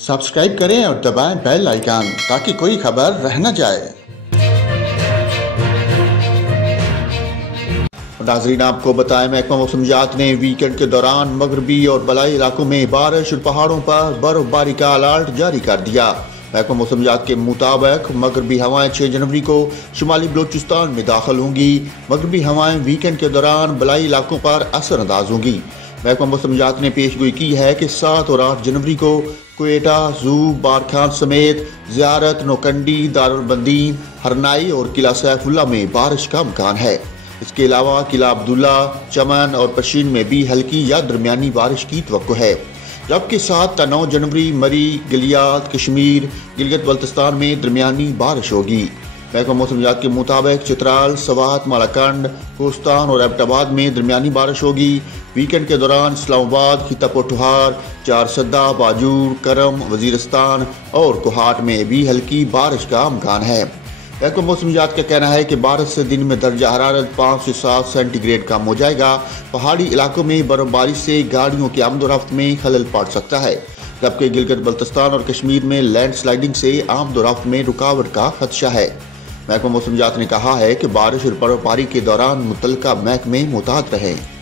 Subscribe करें और दबाएं बेल आइकन ताकि कोई खबर रह न जाए। नाज़रीन, आपको बताएं, महकमा मौसमियात ने वीकेंड के दौरान मगरबी और बलाई इलाकों में बारिश और पहाड़ों पर बर्फबारी का अलर्ट जारी कर दिया। महकमा मौसमियात के मुताबिक मगरबी हवाएं 6 जनवरी को शुमाली बलोचिस्तान में दाखिल होंगी। मगरबी हवाएं वीकेंड के दौरान बलाई इलाकों पर असरअंदाज होंगी। महकमा मौसमियात ने पेशगोई की है कि 7 और 8 जनवरी को क्वेटा, ज़ूब, बारखान समेत ज़ियारत, नौकंडी, दारुलबंदीन, हरनाई और किला सैफुल्ला में बारिश का इम्कान है। इसके अलावा किला अब्दुल्ला, चमन और पशीन में भी हल्की या दरमियानी बारिश की तवक्को है। जबकि 7 या 9 जनवरी मरी, गिलियात, कश्मीर, गिलगित बल्तिस्तान में दरमियानी बारिश होगी। महकमा मौसमियात के मुताबिक चित्राल, सवात, मालाकंड, कोस्तान और एबटाबाद में दरमियानी बारिश होगी। वीकेंड के दौरान इस्लामाबाद, खितापोटुहार, चारसद्दा, बाजूर, करम, वजीरस्तान और कोहाट में भी हल्की बारिश का इम्कान है। महकमा मौसमियात का कहना है कि बारिश से दिन में दर्जा हरारत 5 से 7 सेंटीग्रेड कम हो जाएगा। पहाड़ी इलाकों में बर्फबारी से गाड़ियों की आमदोरफ्त में खलल पड़ सकता है, जबकि गिलगित बल्तिस्तान और कश्मीर में लैंडस्लाइडिंग से आमदोरफ्त में रुकावट का खदशा है। महकमा मौसमियात ने कहा है कि बारिश और बर्फबारी के दौरान मुतल्लिका महकमे मुतहत रहें।